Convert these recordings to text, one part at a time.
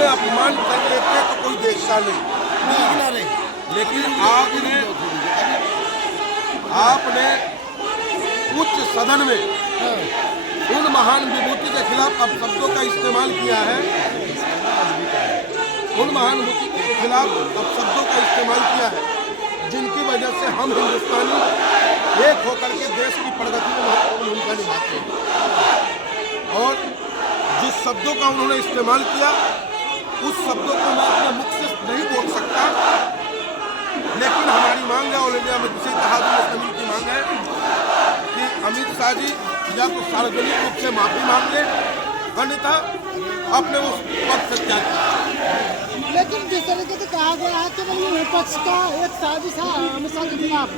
में अपमान कर लेते तो कोई देखता नहीं, लेकिन आपने उच्च सदन में उन महान विभूति के खिलाफ अब शब्दों का इस्तेमाल किया है, उन महान विभूति के खिलाफ अब शब्दों का इस्तेमाल किया है जिनकी वजह से हम हिंदुस्तानी एक होकर के देश की प्रगति में महत्वपूर्ण भूमिका निभाते हैं। और जिस शब्दों का उन्होंने इस्तेमाल किया उस शब्दों को मैं अपने मुख से नहीं बोल सकता, लेकिन हमारी मांग है, ऑल इंडिया में किसी इत्तेहाद की मांग है कि अमित शाह जी या तो सार्वजनिक रूप से माफी मांग ले, अन्यथा अपने उस पद से त्याग करें। लेकिन जिस तरीके से कहा गया है कि ये विपक्ष का एक साजिश है अमित शाह के खिलाफ,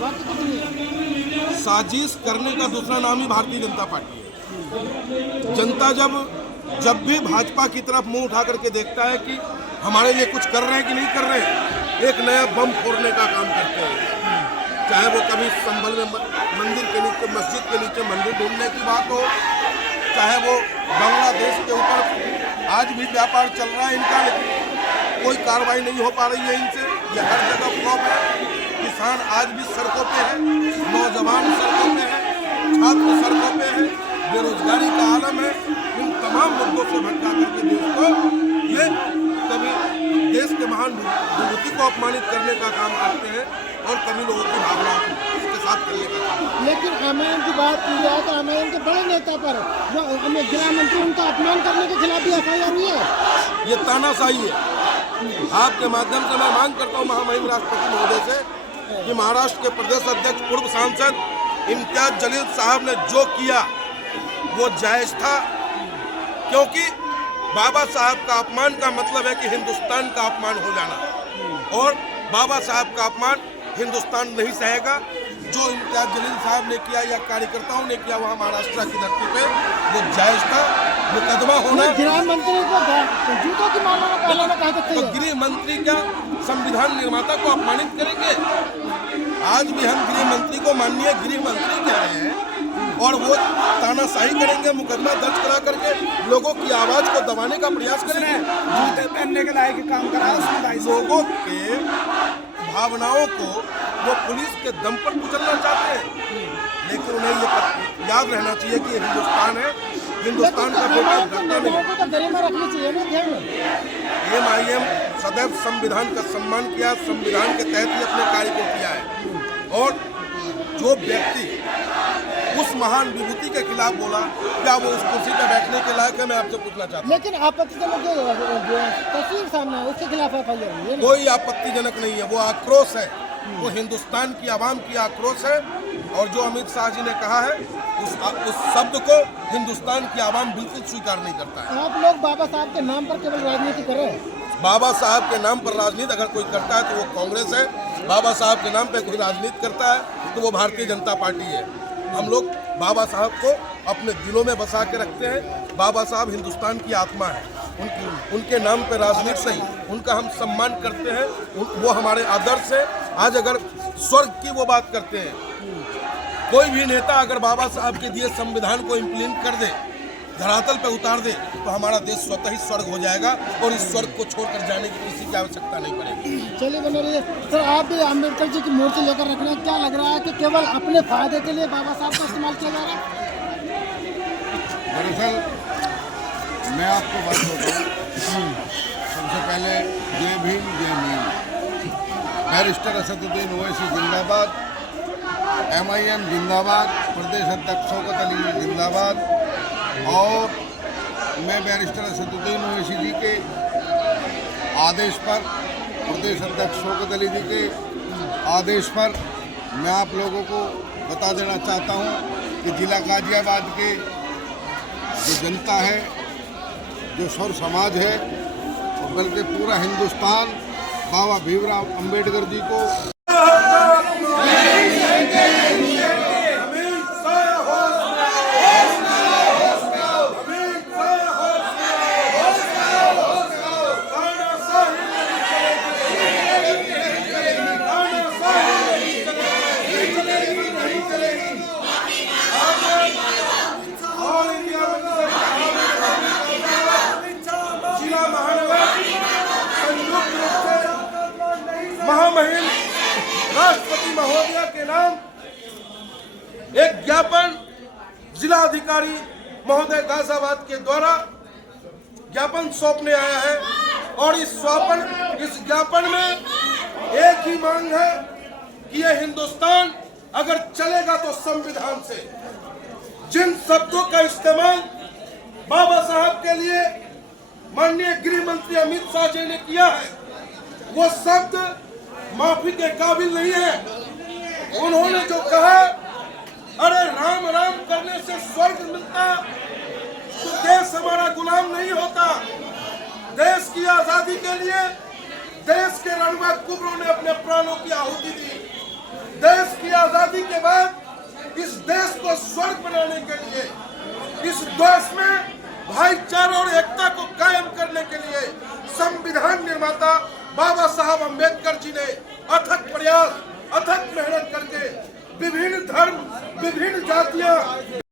साजिश करने का दूसरा नाम ही भारतीय जनता पार्टी है। जनता जब भी भाजपा की तरफ मुंह उठा करके देखता है कि हमारे लिए कुछ कर रहे हैं कि नहीं कर रहे हैं, एक नया बम फोड़ने का काम करते हैं। चाहे वो कभी संभल में मंदिर के नीचे, मस्जिद के नीचे मंदिर ढूंढने की बात हो, चाहे वो बांग्लादेश के ऊपर आज भी व्यापार चल रहा है इनका, लेकिन कोई कार्रवाई नहीं हो पा रही है इनसे। ये हर जगह फ्लॉप है। किसान आज भी सड़कों पे है, नौजवान सड़कों पे है, छात्र सड़कों पे है, बेरोजगारी का आलम है। इन तमाम मुद्दों से भटका करके देश को ये कभी देश के महान विभूति को अपमानित करने का काम करते हैं और कभी लोगों की भावनाओं को उसके साथ करने का काम। लेकिन एमआईएम की बात की जाए तो एमआईएम के बड़े नेता पर जो गृह मंत्री उनका अपमान करने के खिलाफ भी एफआईआर हुई है। ये तानाशाही है। आपके माध्यम से मैं मांग करता हूँ महामहिम राष्ट्रपति महोदय से कि महाराष्ट्र के प्रदेश अध्यक्ष पूर्व सांसद इम्तियाज जलील साहब ने जो किया वो जायज था, क्योंकि बाबा साहब का अपमान का मतलब है कि हिंदुस्तान का अपमान हो जाना, और बाबा साहब का अपमान हिंदुस्तान नहीं सहेगा। जो इम्तियाज जलील साहब ने किया या कार्यकर्ताओं ने किया वहाँ महाराष्ट्र की धरती पे वो जायज था। मुकदमा होना, गृह मंत्री को जूतों की माला में कह सकते हैं। गृह मंत्री का संविधान निर्माता को अपमानित करेंगे? आज भी हम गृह मंत्री को माननीय गृह मंत्री कह रहे हैं और वो तानाशाही करेंगे, मुकदमा दर्ज करा करके लोगों की आवाज को दबाने का प्रयास करेंगे। जूते पहनने के लायक काम करा उसने। लोगों के भावनाओं को वो पुलिस के दम पर कुचलना चाहते हैं, लेकिन उन्हें ये याद रहना चाहिए कि हिंदुस्तान है, हिंदुस्तान का बेटा रखनी चाहिए। एमआईएम सदैव संविधान का सम्मान किया, संविधान के तहत ही अपने कार्य को किया है। और जो व्यक्ति उस महान विभूति के खिलाफ बोला, क्या वो उस कुर्सी पर बैठने के लायक है? मैं आपसे पूछना चाहता हूँ। लेकिन आपत्तिजनक जो तस्वीर सामने है उसके खिलाफ एफआईआर हुई है। कोई आपत्तिजनक नहीं है, वो आक्रोश है, वो हिंदुस्तान की आवाम की आक्रोश है। और जो अमित शाह जी ने कहा है उस शब्द को हिंदुस्तान की आवाम बिल्कुल स्वीकार नहीं करता है। आप लोग बाबा साहब के नाम पर केवल राजनीति कर रहे हैं। बाबा साहब के नाम पर राजनीति अगर कोई करता है तो वो कांग्रेस है। बाबा साहब के नाम पे कोई राजनीति करता है तो वो भारतीय जनता पार्टी है। हम लोग बाबा साहब को अपने दिलों में बसा के रखते हैं। बाबा साहब हिंदुस्तान की आत्मा है, उनके नाम पे राजनीति नहीं, उनका हम सम्मान करते हैं, वो हमारे आदर्श है। आज अगर स्वर्ग की वो बात करते हैं, कोई भी नेता अगर बाबा साहब के दिए संविधान को इम्प्लीमेंट कर दे, धरातल पे उतार दे, तो हमारा देश स्वतः ही स्वर्ग हो जाएगा और इस स्वर्ग को छोड़कर जाने की किसी की आवश्यकता नहीं पड़ेगी। चलिए बने रहिए सर। आप भी अम्बेडकर जी की मूर्ति लेकर रख रहे हैं, क्या लग रहा है कि केवल अपने फायदे के लिए बाबा साहब का इस्तेमाल किया जा रहा है? दरअसल मैं आपको बात बताऊँ, सबसे पहले जय भीम जय भीम। बैरिस्टर असदुद्दीन ओवैसी जिंदाबाद, एमआईएम जिंदाबाद, प्रदेश अध्यक्ष शौकत अली जिंदाबाद। और मैं बैरिस्टर असदुद्दीन ओवैसी जी के आदेश पर, प्रदेश अध्यक्ष शौकत अली जी के आदेश पर मैं आप लोगों को बता देना चाहता हूं कि जिला गाजियाबाद के जो जनता है, जो सौर समाज है, और बल्कि पूरा हिंदुस्तान बाबा भीमराव अंबेडकर जी को जिला महानगर ज्ञापन जिलाधिकारी महोदय गाजियाबाद के द्वारा ज्ञापन सौंपने आया है और इस ज्ञापन में एक ही मांग है कि यह हिंदुस्तान अगर चलेगा तो संविधान से। जिन शब्दों का इस्तेमाल बाबा साहब के लिए माननीय गृह मंत्री अमित शाह जी ने किया है, वो शब्द माफी के काबिल नहीं है। उन्होंने जो कहा, अरे राम राम करने से स्वर्ग मिलता तो देश हमारा गुलाम नहीं होता। देश की आजादी के लिए देश के रणवा कुबरों ने अपने प्राणों की आहुति दी। देश की आजादी के बाद इस देश को स्वर्ग बनाने के लिए, इस देश में भाईचारा और एकता को कायम करने के लिए संविधान निर्माता बाबा साहब अम्बेडकर जी ने अथक प्रयास, अथक मेहनत करके विभिन्न धर्म, विभिन्न जातियां